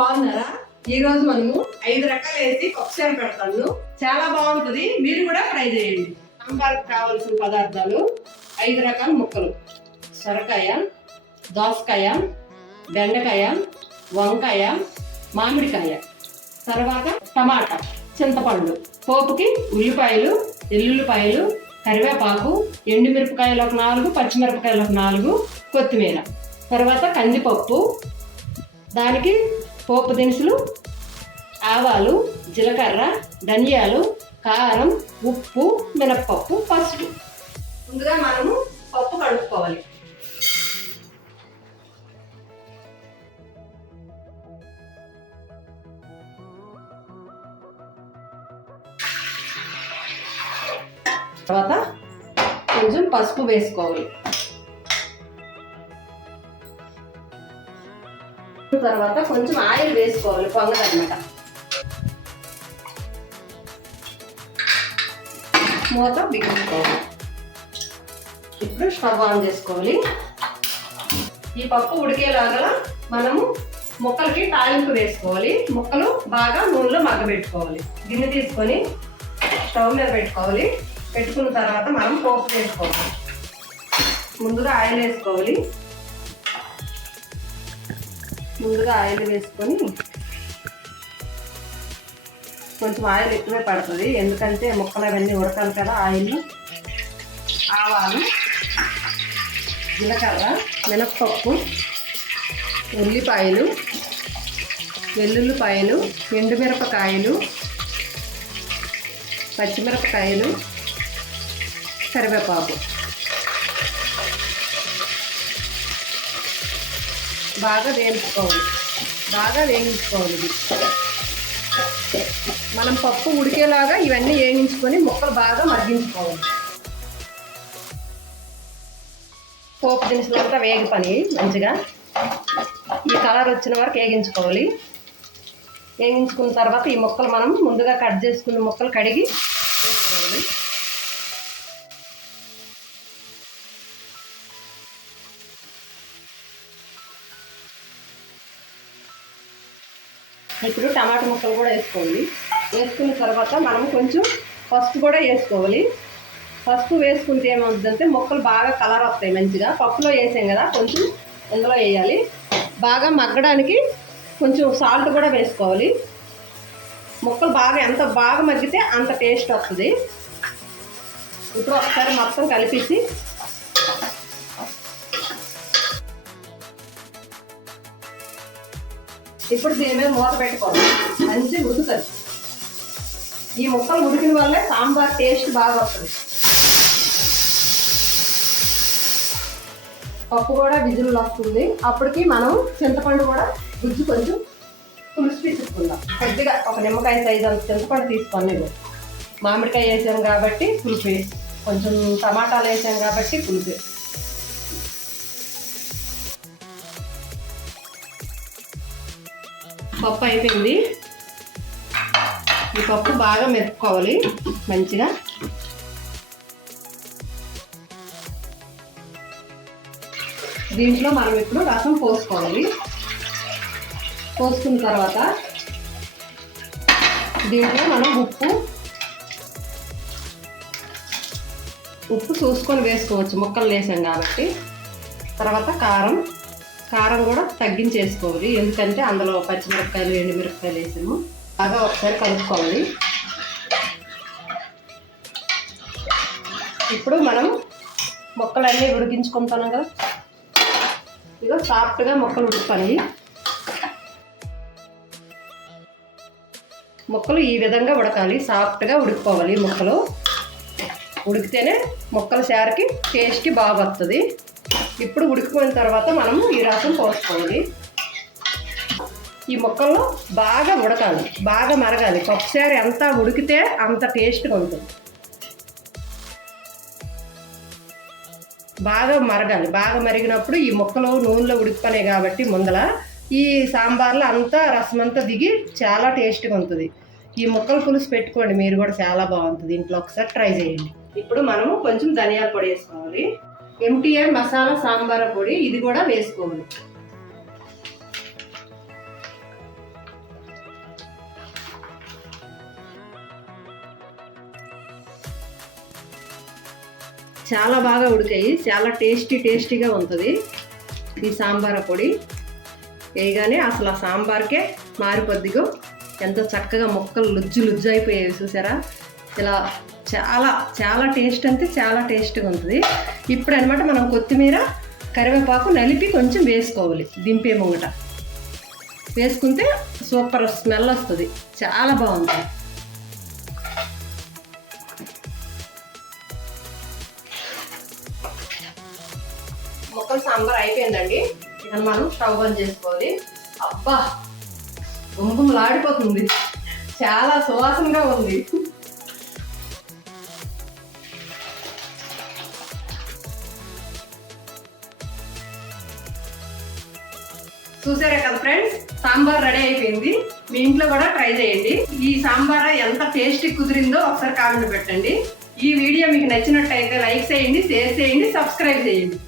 బాగున్నారా? ఈ రోజు మనము 5 రకాలు వేసి పప్పుచారు పెడతాను. చాలా బాగుంటుంది, మీరు కూడా ట్రై చేయండి. సాంబార్కి కావలసిన పదార్థాలు 5 రకాల ముక్కలు: సొరకాయ, దోసకాయ, బెండకాయ, వంకాయ, మామిడికాయ, తర్వాత టమాటా, చింతపండు, పోపుకి ఉల్లిపాయలు, ఎల్లుల్లిపాయలు, కరివేపాకు, ఎండుమిరపకాయలు ఒక 4, పచ్చిమిరపకాయలు ఒక 4, కొత్తిమీర, తర్వాత కందిపప్పు, దానికి పోపు దినుసులు, ఆవాలు, జీలకర్ర, ధనియాలు, కారం, ఉప్పు, మినప్పప్పు, పసుపు. ముందుగా మనము పప్పు కడుక్కోవాలి. తర్వాత కొంచెం పసుపు వేసుకోవాలి. తర్వాత కొంచెం ఆయిల్ వేసుకోవాలి, పొంగదన్నమాట. మూత బిగించుకోవాలి. ఇప్పుడు స్టవ్ ఆన్ చేసుకోవాలి. ఈ పప్పు ఉడికేలాగా మనము ముక్కలకి తాలింపు వేసుకోవాలి. ముక్కలు బాగా నూనెలో మగ్గబెట్టుకోవాలి. గిన్నె తీసుకొని స్టవ్ మీద పెట్టుకోవాలి. పెట్టుకున్న తర్వాత మనం పోపు వేసుకోవాలి. ముందుగా ఆయిల్ వేసుకోవాలి. ఆయిల్ వేసుకొని కొంచెం ఆయిల్ ఎక్కువే పడుతుంది, ఎందుకంటే ముక్కలు అవన్నీ ఉడకాలి కదా. ఆయిల్, ఆవాలు, జీలకర్ర, మినప్పప్పు, ఉల్లిపాయలు, వెల్లుల్లిపాయలు, ఎండుమిరపకాయలు, పచ్చిమిరపకాయలు, కరివేపాకు బాగా వేయించుకోవాలి. మనం పప్పు ఉడికేలాగా ఇవన్నీ వేయించుకొని ముక్కలు బాగా మగ్గించుకోవాలి. పోపు దినుసులంతా వేగిపని మంచిగా ఈ కలర్ వచ్చిన వరకు వేగించుకోవాలి. వేగించుకున్న తర్వాత ఈ ముక్కలు మనం ముందుగా కట్ చేసుకున్న ముక్కలు కడిగి వేసుకోవాలి. ఇప్పుడు టమాటా ముక్కలు కూడా వేసుకోవాలి. వేసుకున్న తర్వాత మనం కొంచెం పసుపు కూడా వేసుకోవాలి. పసుపు వేసుకుంటే ఏమవుతుందంటే ముక్కలు బాగా కలర్ వస్తాయి మంచిగా. పప్పులో వేసాం కదా, కొంచెం ఇందులో వేయాలి. బాగా మగ్గడానికి కొంచెం సాల్ట్ కూడా వేసుకోవాలి. ముక్కలు ఎంత బాగా మగ్గితే అంత టేస్ట్ వస్తుంది. ఇప్పుడు ఒకసారి మొత్తం కలిపేసి ఇప్పుడు దీని మీద మూత పెట్టుకోవాలి. మంచిగా ఉడుకుతుంది. ఈ ముక్కలు ఉడికిన వల్లే సాంబార్ టేస్ట్ బాగా వస్తుంది. పప్పు కూడా విజులు వస్తుంది. అప్పటికి మనం చింతపండు కూడా గుజ్జు కొంచెం పులుసు పిచ్చుకుందాం. కొద్దిగా ఒక నిమ్మకాయ సైజు అంత చింతపండు తీసుకొని, మామిడికాయ వేసాం కాబట్టి పులుపు, కొంచెం టమాటాలు వేసాం కాబట్టి పులుపు. పప్పు అయిపోయింది. ఈ పప్పు బాగా మెతుక్కోవాలి మంచిగా. దీంట్లో మనం ఇప్పుడు రసం పోసుకోవాలి. పోసుకున్న తర్వాత దీంట్లో మనం ఉప్పు చూసుకొని వేసుకోవచ్చు, ముక్కలు వేసాం కాబట్టి. తర్వాత కారం కూడా తగ్గించేసుకోవాలి, ఎందుకంటే అందులో పచ్చిమిరపకాయలు, ఎండుమిరపకాయలు వేసాము. బాగా ఒకసారి కలుపుకోవాలి. ఇప్పుడు మనం ముక్కలన్నీ ఉడికించుకుంటాం కదా, ఇదో సాఫ్ట్గా ముక్కలు ఉడుకుతాయి. ముక్కలు ఈ విధంగా ఉడకాలి, సాఫ్ట్గా ఉడికిపోవాలి. ముక్కలు ఉడికితేనే ముక్కల చారుకి టేస్ట్ బాగా వస్తుంది. ఇప్పుడు ఉడికిపోయిన తర్వాత మనము ఈ రసం పోసుకోవాలి. ఈ ముక్కల్లో బాగా ఉడకాలి, బాగా మరగాలి. పప్పుచారు ఎంత ఉడికితే అంత టేస్ట్గా ఉంటుంది. బాగా మరగాలి. బాగా మరిగినప్పుడు ఈ ముక్కలు నూనెలో ఉడికిపోయినాయి కాబట్టి ముందల ఈ సాంబార్లో అంతా రసం అంతా దిగి చాలా టేస్ట్గా ఉంటుంది. ఈ ముక్కలు పులుసు పెట్టుకోండి మీరు కూడా, చాలా బాగుంటుంది. ఇంట్లో ఒకసారి ట్రై చేయండి. ఇప్పుడు మనము కొంచెం ధనియాల పొడి వేసుకోవాలి. ఎంటీఆర్ మసాలా సాంబార్ పొడి ఇది కూడా వేసుకోవాలి. చాలా బాగా ఉడికాయి, చాలా టేస్టీగా ఉంటుంది ఈ సాంబార పొడి. వేయగానే అసలు ఆ సాంబార్కే మారిపోద్దిగో ఎంత చక్కగా ముక్కలు లుజ్జు అయిపోయాయి చూసారా. ఇలా చాలా టేస్ట్ అంటే చాలా టేస్ట్గా ఉంటుంది. ఇప్పుడు అనమాట మనం కొత్తిమీర కరివేపాకు నలిపి కొంచెం వేసుకోవాలి. దింపే ముంగట వేసుకుంటే సూపర్ స్మెల్ వస్తుంది, చాలా బాగుంటుంది. ముక్కల సాంబార్ అయిపోయిందండి. ఇది మనం స్టవ్ బంద్ చేసుకోవాలి. అబ్బా గుమగుమలాడిపోతుంది, చాలా సువాసనగా ఉంది. చూసారా కదా ఫ్రెండ్స్, సాంబార్ రెడీ అయిపోయింది. మీ ఇంట్లో కూడా ట్రై చేయండి. ఈ సాంబార్ ఎంత టేస్టీ కుదిరిందో ఒకసారి కామెంట్ పెట్టండి. ఈ వీడియో మీకు నచ్చినట్టయితే లైక్ చేయండి, షేర్ చేయండి, సబ్స్క్రైబ్ చేయండి.